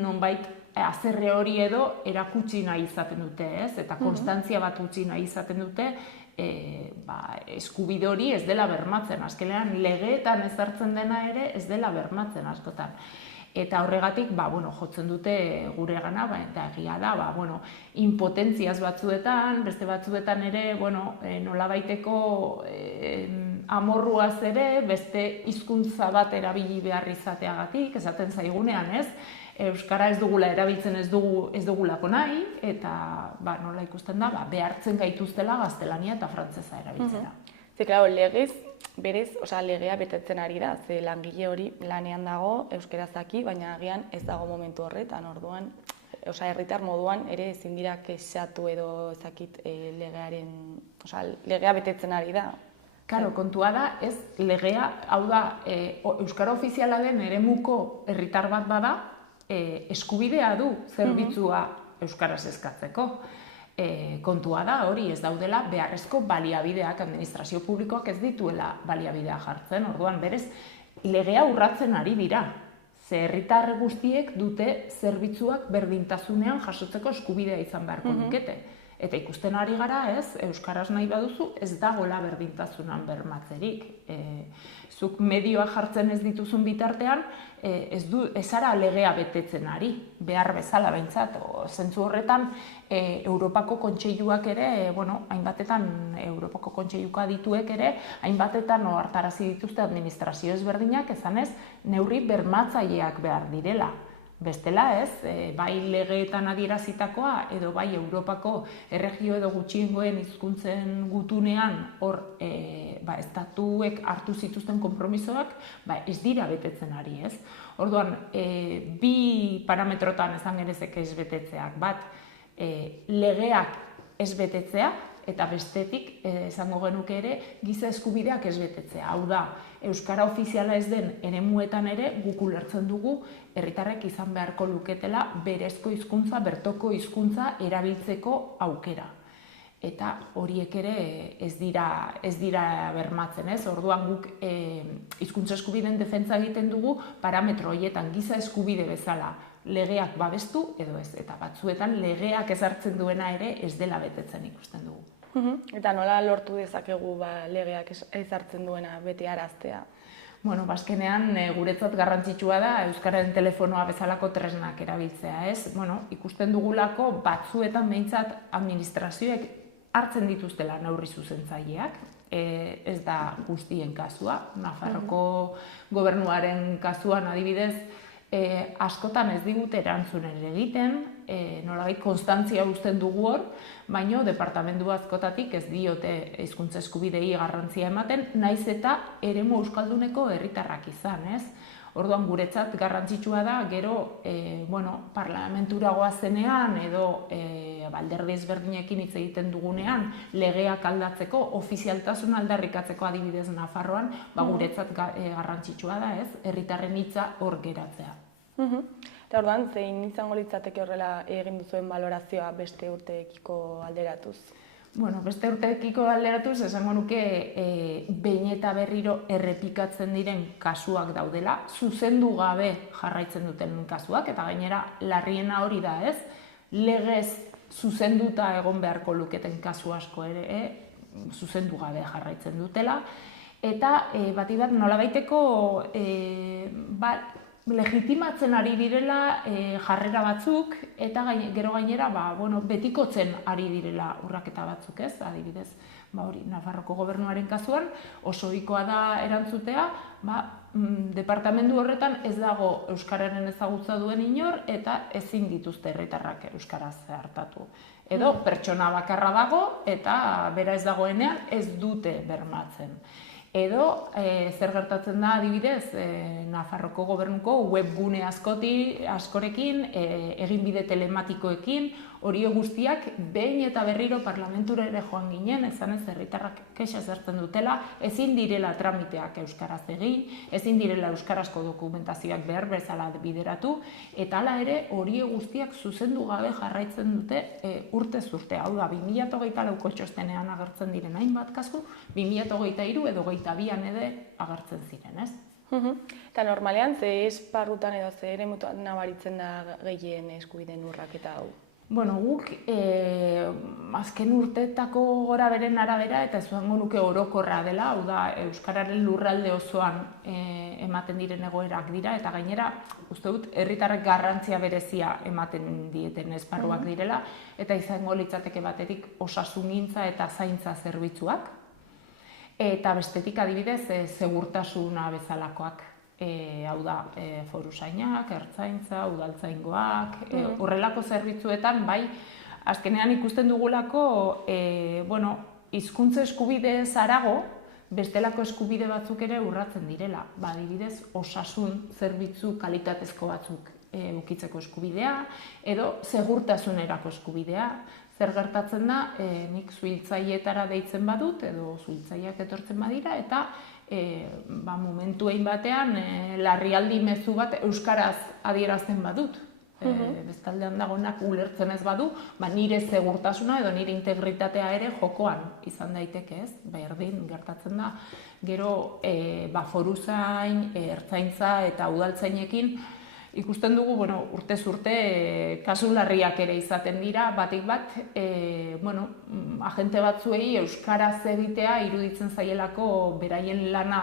nonbait azerre hori edo erakutsi nahi izaten dute, ez? Eta konstantzia bat utzi nahi izaten dute, eskubide hori ez dela bermatzen. Azkenean legeetan ezartzen dena ere ez dela bermatzen askotan. Eta horregatik, jotzen dute guregana, eta egia da, impotentziaz batzuetan, beste batzuetan ere, nolabaiteko amorruaz ere, beste hizkuntza bat erabili behar izateagatik, esaten zaigunean, ez? Euskara ez dugula erabiltzen ez dugulako nahi, eta nola ikusten da, behartzen gaituztela gaztelania eta frantsesa erabiltzera. Ze, klaro, legez, berez, legea betetzen ari da, ze langile hori lanean dago, euskaraz daki, baina agian ez dago momentu horretan, orduan, herritar moduan ere ezin dira kexatu edo ezakit legea betetzen ari da. Karo, kontua da, ez legea, hau da, euskara ofiziala den eremuko herritar bat bada, eskubidea du zerbitzua euskaraz eskatzeko. Kontua da, hori ez daudela beharrezko baliabideak, administrazio publikoak ez dituela baliabideak jartzen, orduan berez legea urratzen ari dira. Ze herritar guztiek dute zerbitzuak berdintasunean jasotzeko eskubidea izan beharko lukete. Eta ikusten ari gara, ez, euskaraz nahi baduzu, ez dagoela berdintasunan bermatzerik. Zuk medioa jartzen ez dituzun bitartean, ez ara legea betetzen ari, behar bezala behintzat. Zentzu horretan, Europako Kontseiluak ere, hainbatetan, Europako Kontseiluko adituek ere, hainbatetan ohartarazi dituzte administrazio ezberdinak, esanez, neurri bermatzaileak behar direla. Bestela, ez, bai legeetan adierazitakoa edo bai Europako erregio edo gutxiengoen hizkuntzen gutunean hor estatuek hartu zituzten konpromisoak ez dira betetzen ari, ez? Orduan, bi parametrotan esan genezake ez betetzeak, bat legeak ez betetzea, eta bestetik, esango genuke ere, giza eskubideak ez betetzea. Hau da, euskara ofiziala ez den eremuetan ere guk ulertzen dugu herritarrek izan beharko luketela berezko hizkuntza, bertoko hizkuntza erabiltzeko aukera. Eta horiek ere ez dira bermatzen, ez? Orduan guk hizkuntza eskubideen defentsa egiten dugu parametro horietan giza eskubide bezala legeak babestu edo ez, eta batzuetan legeak ezartzen duena ere ez dela betetzen ikusten dugu. Eta nola lortu dezakegu legeak ezartzen duena beti araztea? Azkenean guretzat garrantzitsua da euskararen telefonoa bezalako tresnak erabiltzea, ez? Ikusten dugulako batzuetan behintzat administrazioek hartzen dituztela neurri zuzentzaileak, ez da guztien kasua. Nafarroko gobernuaren kasuan adibidez, askotan ez digute erantzunen egiten, nolabait konstantzia uzten dugu hor, baina departamentu askotatik ez diote hizkuntza eskubidei garrantzia ematen, naiz eta eremu euskalduneko herritarrak izan, ez? Orduan guretzat garrantzitsua da, gero, parlamentura goazenean edo alderdi ezberdinekin hitz egiten dugunean legeak aldatzeko, ofizialtasun aldarrikatzeko adibidez Nafarroan, guretzat garrantzitsua da, ez? Herritarren hitza hor geratzea. Eta orduan, zein izango litzateke horrela egin duzuen balorazioa beste urteekiko alderatuz? Beste urteekiko alderatuz, esango nuke behin eta berriro errepikatzen diren kasuak daudela, zuzendu gabe jarraitzen duten kasuak, eta gainera larriena hori da, ez? Legez zuzenduta egon beharko luketen kasu asko ere, zuzendu gabe jarraitzen dutela, eta bati bat nolabaiteko legitimatzen ari direla jarrera batzuk, eta gero gainera betikotzen ari direla urraketa batzuk, ez? Adibidez, hori Nafarroko gobernuaren kasuan oso ohikoa da erantzutea, departamentu horretan ez dago euskararen ezagutza duen inor eta ezin dituzte herritarrak euskaraz hartatu. Edo pertsona bakarra dago eta bera ez dagoenean ez dute bermatzen. Edo zer gertatzen da adibidez Nafarroko gobernuko webgune askorekin, eginbide telematikoekin, hori guztiak behin eta berriro parlamentura ere joan ginen, esanez herritarrak kexa zertzen dutela, ezin direla tramiteak euskaraz egin, ezin direla euskarazko dokumentazioak behar bezala bideratu, eta hala ere hori guztiak zuzendu gabe jarraitzen dute urtez urte. Hau da, 2024ko txostenean agertzen diren hainbat kasu, 2023 edo 2022an ere agertzen ziren, ez? Eta normalean, ze esparrutan edo ze eremutan nabaritzen da gehien eskubideen urraketa hau? Bueno, guk azken urteetako gora beren arabera eta esango nuke orokorra dela, hau da, euskararen lurralde osoan ematen diren egoerak dira, eta gainera, uste dut, herritarrek garrantzia berezia ematen dieten esparruak direla, eta izango litzateke batetik osasungintza eta zaintza zerbitzuak, eta bestetik adibidez segurtasuna bezalakoak. Hau da, foruzainak, ertzaintza, udaltzaingoak, horrelako zerbitzuetan, bai, azkenean ikusten dugulako, hizkuntza eskubidez harago, bestelako eskubide batzuk ere urratzen direla. Adibidez, osasun zerbitzu kalitatezko batzuk ukitzeko eskubidea, edo segurtasunerako eskubidea. Zer gertatzen da, nik suhiltzailetara deitzen badut, edo suhiltzaileak etortzen badira, eta momentu egin batean larrialdi mezu bat euskaraz adierazten badut. Bestaldean dagoenak ulertzen ez badu, nire segurtasuna edo nire integritatea ere jokoan izan daiteke, ez? Berdin gertatzen da, gero foruzain, ertzaintza eta udaltzainekin ikusten dugu, urtez urte kasu larriak ere izaten dira, batik bat, agente batzuei euskaraz egitea iruditzen zaielako beraien lana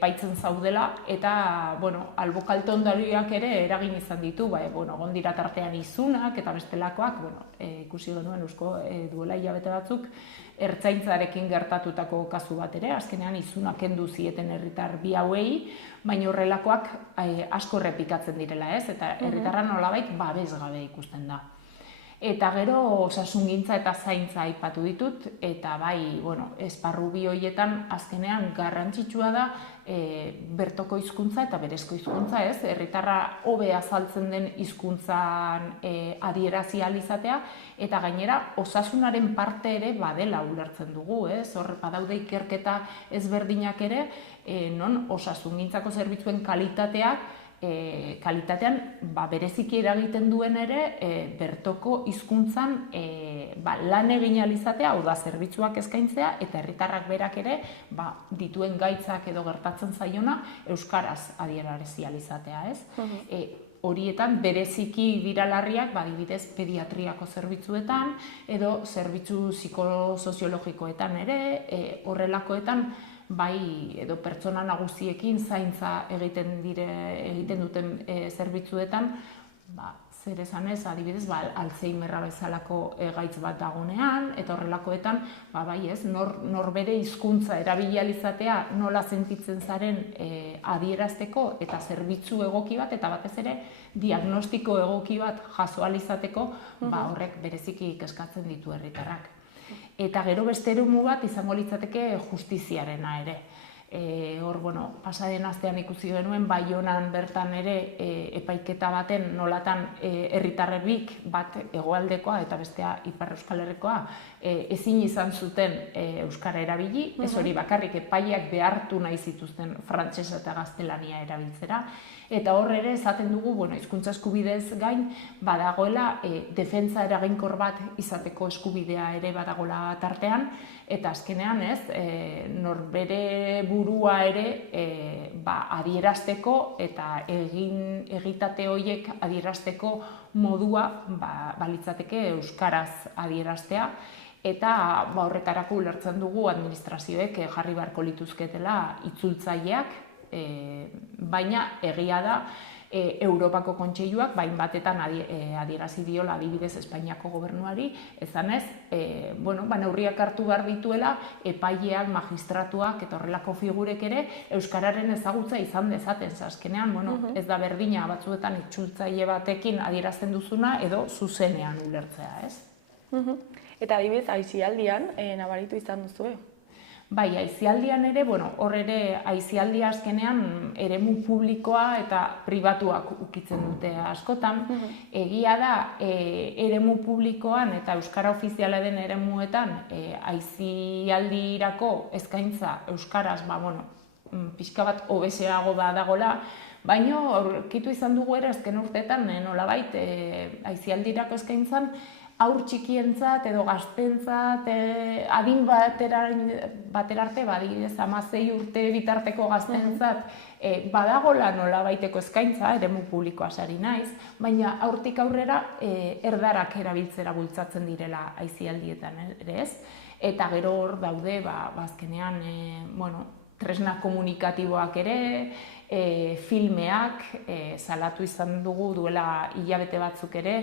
paitzen zaudela, eta albo kalte ondorioak ere eragin izan ditu, egon dira tartean izunak eta bestelakoak, ikusi genuen duela hilabete batzuk, ertzaintzarekin gertatutako kasu bat ere, azkenean izunak kendu zieten herritar bi hauei, baina horrelakoak asko errepikatzen direla, ez? Eta herritarra nolabait babesgabe ikusten da. Eta gero osasungintza eta zaintza aipatu ditut, eta bai, esparru bi horietan azkenean garrantzitsua da bertoko hizkuntza eta berezko hizkuntza, ez? Herritarra hobe azaltzen den hizkuntzan adierazi ahal izatea, eta gainera osasunaren parte ere badela ulertzen dugu, ez? Hor badaude ikerketa ezberdinak ere, non osasungintzako zerbitzuen kalitatean bereziki eragiten duen ere bertoko hizkuntzan lan egin ahal izatea, hau da zerbitzuak eskaintzea, eta herritarrak berak ere dituen gaitzak edo gertatzen zaiona euskaraz adierazi ahal izatea, ez? Horietan bereziki dira larriak, adibidez pediatriako zerbitzuetan edo zerbitzu psikosoziologikoetan ere, horrelakoetan bai edo pertsona nagusiekin zaintza egiten duten zerbitzuetan, zer esanez, adibidez, Alzheimerra bezalako gaitz bat dagonean, eta horrelakoetan, norbere hizkuntza erabili ahal izatea nola sentitzen zaren adierazteko eta zerbitzu egoki bat, eta batez ere diagnostiko egoki bat jaso ahal izateko, horrek bereziki kezkatzen ditu herritarrak. Eta gero beste eremu bat izango litzateke justiziarena ere. Hor, pasaden astean ikusi genuen, Baionan bertan ere epaiketa baten nolatan herritarrebik bat hegoaldekoa eta bestea Ipar Euskal Herrikoa ezin izan zuten euskara erabili, ez hori bakarrik epaileak behartu nahi zituzten frantsesa eta gaztelania erabiltzera, eta hor ere esaten dugu, hizkuntza eskubidez gain badagoela defentsa eraginkor bat izateko eskubidea ere badagoela tartean, eta azkenean ez, norbere burua ere adierazteko eta egitate horiek adierazteko modua balitzateke euskaraz adieraztea, eta horretarako ulertzen dugu administrazioek jarri beharko lituzketela itzultzaileak, baina egia da Europako Kontseiluak hainbatetan adierazi diola adibidez Espainiako gobernuari, esanez, neurriak hartu behar dituela epaileak, magistratuak eta horrelako figurek ere euskararen ezagutza izan dezaten. Azkenean, ez da berdina batzuetan itzultzaile batekin adierazten duzuna edo zuzenean ulertzea, ez? Eta adibidez, aisialdian nabaritu izan duzue? Bai, aisialdian ere, hor ere aisialdia azkenean eremu publikoa eta pribatuak ukitzen dute askotan. Egia da, eremu publikoan eta euskara ofiziala den eremuetan aisialdirako eskaintza euskaraz, pixka bat hobeseago badagola, baina aurkitu izan dugu ere azken urteetan nolabait aisialdirako eskaintzan haur txikientzat edo gaztentzat, adin baterarte, adibidez 16 urte bitarteko gaztentzat, badagola nolabaiteko eskaintza, eremu publikoaz ari naiz, baina haurtik aurrera erdarak erabiltzera bultzatzen direla aisialdietan ere ez, eta gero hor daude, azkenean, tresna komunikatiboak ere, filmeak, salatu izan dugu duela hilabete batzuk ere,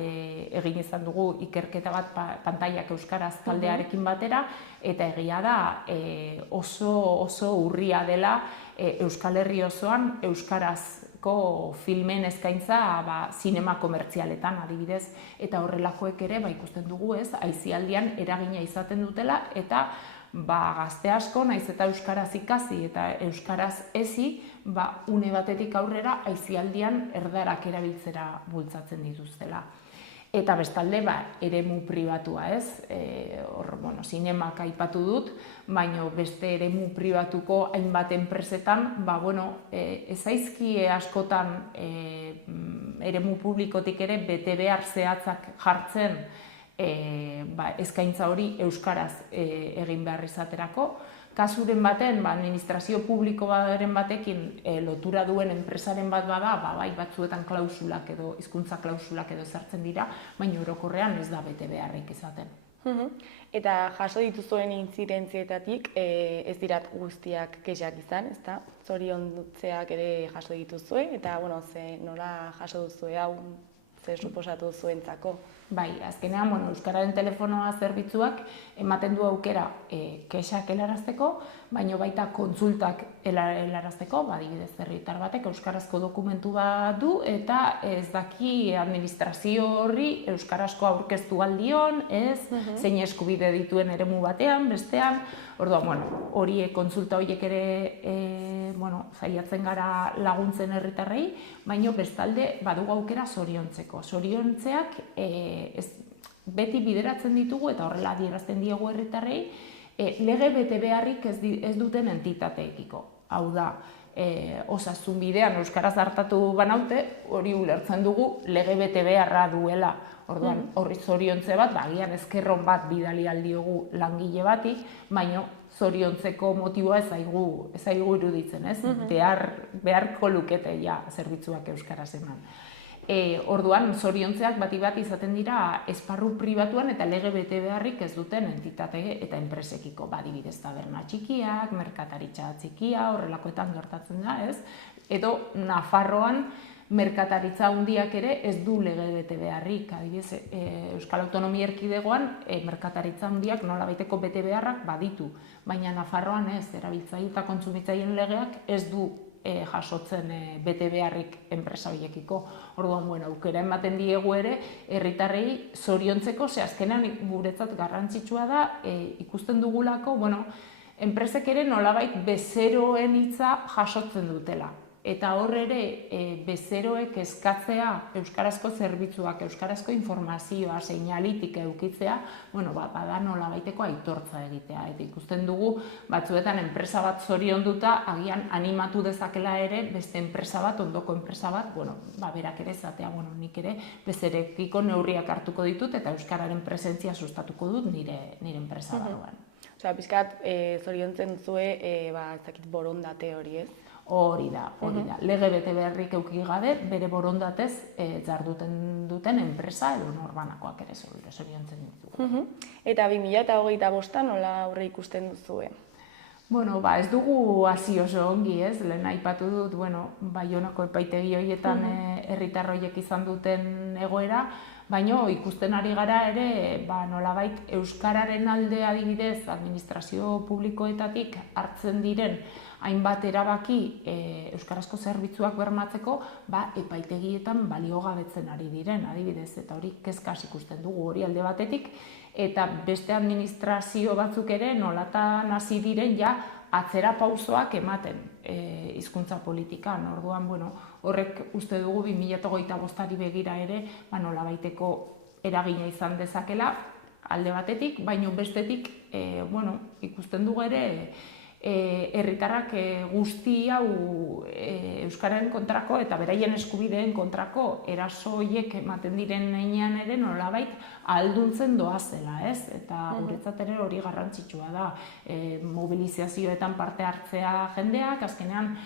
egin izan dugu ikerketa bat pantailak euskaraz taldearekin batera, eta egia da oso urria dela Euskal Herri osoan euskarazko filmen eskaintza zinema komertzialetan adibidez, eta horrelakoek ere ikusten dugu ez, aisialdian eragina izaten dutela, eta gazte asko, naiz eta euskaraz ikasi eta euskaraz hezi, une batetik aurrera aisialdian erdarak erabiltzera bultzatzen dituztela. Eta bestalde, eremu pribatua ez, zinemak aipatu dut, baina beste eremu pribatuko hainbat enpresetan, ez zaizkie askotan eremu publikotik ere bete behar zehatzak jartzen eskaintza hori euskaraz egin behar izaterako. Kasuren baten, administrazio publiko batekin lotura duen enpresaren bat bada, batzuetan klausulak edo hizkuntza klausulak edo sartzen dira, baina orokorrean ez da bete beharrik izaten. Eta jaso dituzuen intzidentzietatik ez dirat guztiak kexak izan, ezta? Zoriontzeak ere jaso dituzue, eta nola jaso duzue hau, zer suposatu zuentzako? Bai, azkenean, euskararen telefonoa zerbitzuak ematen du aukera kexak helarazteko, baina baita kontsultak helarazteko, adibidez herritar batek euskarazko dokumentu bat du, eta ez daki administrazio horri euskarazko aurkeztu aldion, zein eskubide dituen eremu batean, bestean, orduan, kontsulta horiek ere saiatzen gara laguntzen herritarrei, baina bestalde badugu aukera zoriontzeko. Zoriontzeak beti bideratzen ditugu eta horrela adierazten diegu herritarrei lege bete beharrik ez duten entitateekiko. Hau da, osasun bidean euskaraz hartatu banaute, hori ulertzen dugu lege bete beharra duela. Orduan, horri zoriontze bat, agian ezkerron bat bidali aldiogu langile bati, baina zoriontzeko motiboa ez zaigu iruditzen, ez? Beharko lukete zerbitzuak euskaraz eman. Orduan, zoriontzeak bat izaten dira esparru pribatuan eta lege bete beharrik ez duten entitate eta enpresekiko. Adibidez taberna txikiak, merkataritza txikia, horrelakoetan gertatzen da, ez? Edo Nafarroan merkataritza handiak ere ez du lege bete beharrik. Adibidez, Euskal Autonomia Erkidegoan merkataritza handiak nolabaiteko bete beharrak baditu, baina Nafarroan ez, erabiltzaile eta kontsumitzaileen legeak ez du jasotzen bete beharrik enpresa horiekiko. Orduan, aukera ematen diegu ere herritarrei zoriontzeko, azkenean guretzat garrantzitsua da ikusten dugulako, enpresek ere nolabait bezeroen hitza jasotzen dutela. Eta hor ere bezeroek eskatzea euskarazko zerbitzuak, euskarazko informazioa, seinalitik eukitzea, bada nolabaiteko aitortza egitea. Eta ikusten dugu batzuetan enpresa bat zorionduta, agian animatu dezakela ere beste enpresa bat, ondoko enpresa bat, berak ere zatea, nik ere bezerekiko neurriak hartuko ditut eta euskararen presentzia sustatuko dut nire enpresa barruan. Pizkat zoriontzen zue, borondate hori ez? Hori da. Lege bete beharrik eduki gabe, bere borondatez jarduten duten enpresa edo norbanakoak ere zoriontzen ditugu. Eta 2025 nola aurre ikusten duzue? Bueno, ez dugu hasi oso ongi, ez? Lehen aipatu dut, Baionako epaitegi horietan herritar horiek izan duten egoera, baina ikusten ari gara ere, nolabait euskararen alde adibidez, administrazio publikoetatik hartzen diren hainbat erabaki euskarazko zerbitzuak bermatzeko, epaitegietan baliogabetzen ari diren, adibidez, eta hori kezkaz ikusten dugu hori alde batetik, eta beste administrazio batzuk ere nolatan hasi diren atzera pausoak ematen hizkuntza politikan. Orduan, horrek uste dugu 2025ari begira ere nolabaiteko eragina izan dezakela alde batetik, baina bestetik ikusten dugu ere herritarrak guzti hau euskararen kontrako eta beraien eskubideen kontrako eraso horiek ematen diren heinean ere nolabait ahalduntzen doazela, ez? Eta guretzat ere hori garrantzitsua da. Mobilizazioetan parte hartzea jendeak, azkenean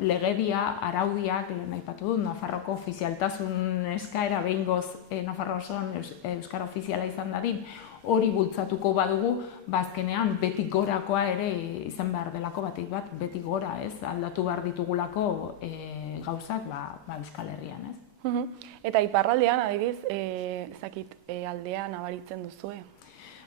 legedia, araudiak, lehen aipatu dut, Nafarroko ofizialtasun eskaera behingoz Nafarroa osoan euskara ofiziala izan dadin, hori bultzatuko badugu, azkenean beti gorakoa ere izan behar delako batik bat, beti gora, ez? Aldatu behar ditugulako gauzak Euskal Herrian, ez? Eta iparraldean, adibidez, aldean nabaritzen duzue?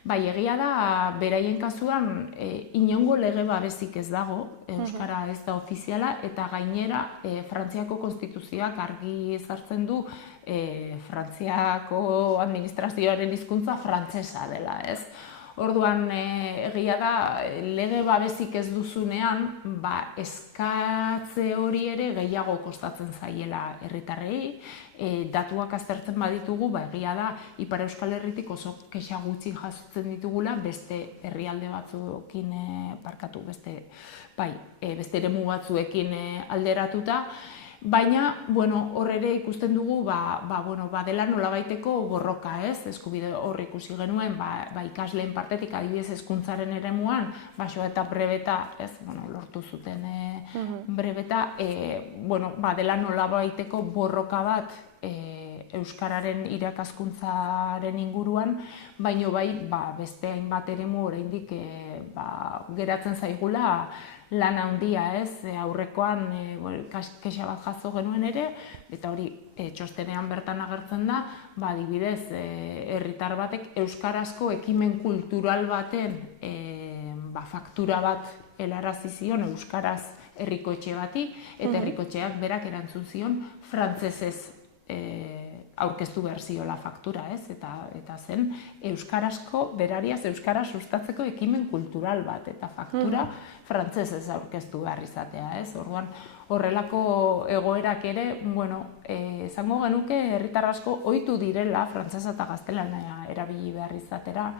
Egia da, beraien kasuan, inongo lege babesik ez dago, euskara ez da ofiziala, eta gainera Frantziako konstituzioak argi ezartzen du Frantziako administrazioaren hizkuntza frantsesa dela, ez? Orduan, egia da, lege babesik ez duzunean, eskatze hori ere gehiago kostatzen zaiela herritarrei, datuak aztertzen baditugu, egia da, Ipar Euskal Herritik oso kexa gutxi jasotzen ditugula, beste herrialde batzuekin, beste eremu batzuekin alderatuta, baina, hor ere ikusten dugu, badela nolabaiteko borroka, ez? Eskubide hor ikusi genuen, ikasleen partetik adibidez hezkuntzaren eremuan, baso eta brebeta, ez? Lortu zuten brebeta, badela nolabaiteko borroka bat euskararen irakaskuntzaren inguruan, baino beste hainbat eremu oraindik geratzen zaigula lan handia, ez? Aurrekoan kexa bat jaso genuen ere, eta hori txostenean bertan agertzen da, adibidez, herritar batek euskarazko ekimen kultural baten faktura bat helarazi zion euskaraz herrikoetxe bati, eta herrikoetxeak berak erantzun zion frantsesez aurkeztu behar ziola faktura, ez? Eta zen euskarazko, berariaz euskara sustatzeko ekimen kultural bat, eta faktura frantsesez aurkeztu behar izatea, ez? Orduan, horrelako egoerak ere, esango genuke herritar asko ohitu direla frantsesa eta gaztelania erabili behar izatera,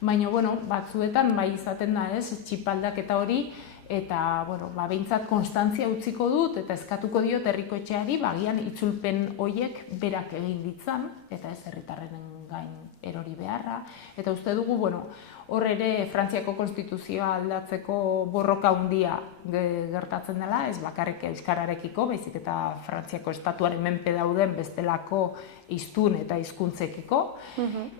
baina, batzuetan izaten da, ez? Txipaldaketa hori, eta, behintzat konstantzia utziko dut, eta eskatuko diot herrikoetxeari, agian itzulpen horiek berak egin ditzan, eta ez herritarren gain erori beharra. Eta uste dugu, hor ere Frantziako konstituzioa aldatzeko borroka handia gertatzen dela, ez bakarrik euskararekiko, baizik eta Frantziako estatuaren menpe dauden bestelako hiztun eta hizkuntzekiko,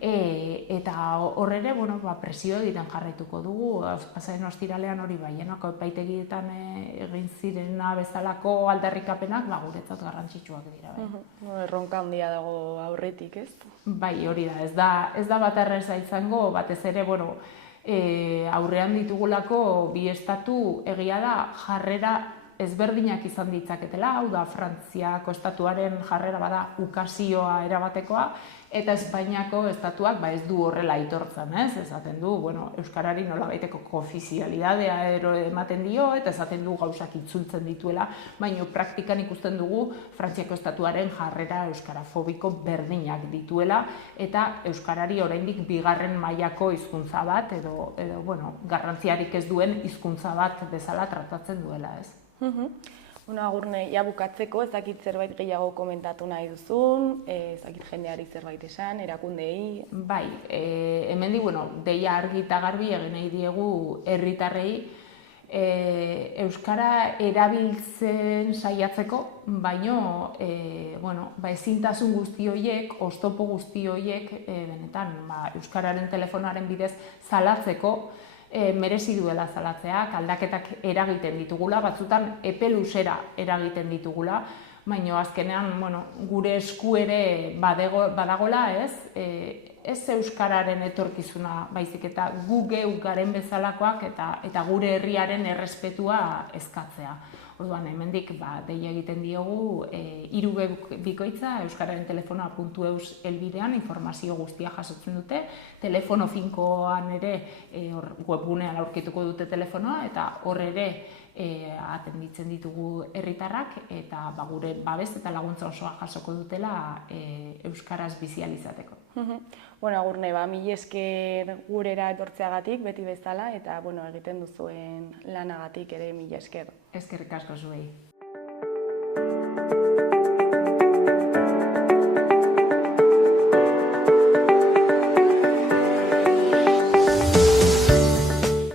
eta hor ere, presio egiten jarraituko dugu, pasaren ostiralean hori Baionako epaitegietan egin zirena bezalako aldarrikapenak, guretzat garrantzitsuak dira. Erronka handia dago aurretik, ez? Bai, hori da, ez da bat erreza izango, batez ere, aurrean ditugulako bi estatu egia da jarrera ezberdinak izan ditzaketela, hau da Frantziako estatuaren jarrera bada ukazioa erabatekoa, eta Espainiako estatuak ez du horrela aitortzen, ez? Esaten du, euskarari nolabaiteko koofizialidadea ematen dio, eta esaten du gauzak itzultzen dituela, baina praktikan ikusten dugu Frantziako estatuaren jarrera euskarafobiko berdinak dituela, eta euskarari oraindik bigarren mailako hizkuntza bat, edo garrantziarik ez duen hizkuntza bat bezala tratatzen duela, ez? Agurne, bukatzeko, ez dakit zerbait gehiago komentatu nahi duzun, ez dakit jendeari zerbait esan, erakundei. Bai, hemendik, deia argi eta garbi egin nahi diegu herritarrei, Euskara erabiltzen saiatzeko, baino ezintasun guzti horiek, oztopo guzti horiek, benetan Euskararen telefonoaren bidez salatzeko, merezi duela salatzeak, aldaketak eragiten ditugula, batzutan epe luzera eragiten ditugula, baina azkenean gure esku ere badagola, ez euskararen etorkizuna, baizik eta gu geu garen bezalakoak eta gure herriaren errespetua eskatzea. Orduan, hemendik deia egiten diogu bikoitza euskararen telefonoa.eus helbidean informazio guztia jasotzen dute, telefono finkoan ere webgunean aurkituko dute telefonoa eta hor ere atenditzen ditugu herritarrak eta gure babes eta laguntza osoa jasoko dutela euskaraz bizializateko. Agurne, mila esker gurera etortzeagatik beti bezala eta egiten duzuen lanagatik ere mila esker. Eskerrik asko zuei.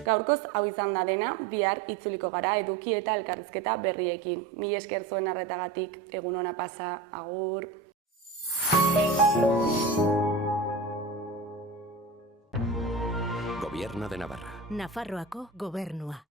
Gaurkoz hau izan da dena, bihar itzuliko gara eduki eta elkarrizketa berriekin. Mila esker zuen arretagatik, egun ona pasa, agur. Gobierno de Navarra. Nafarroako gobernua.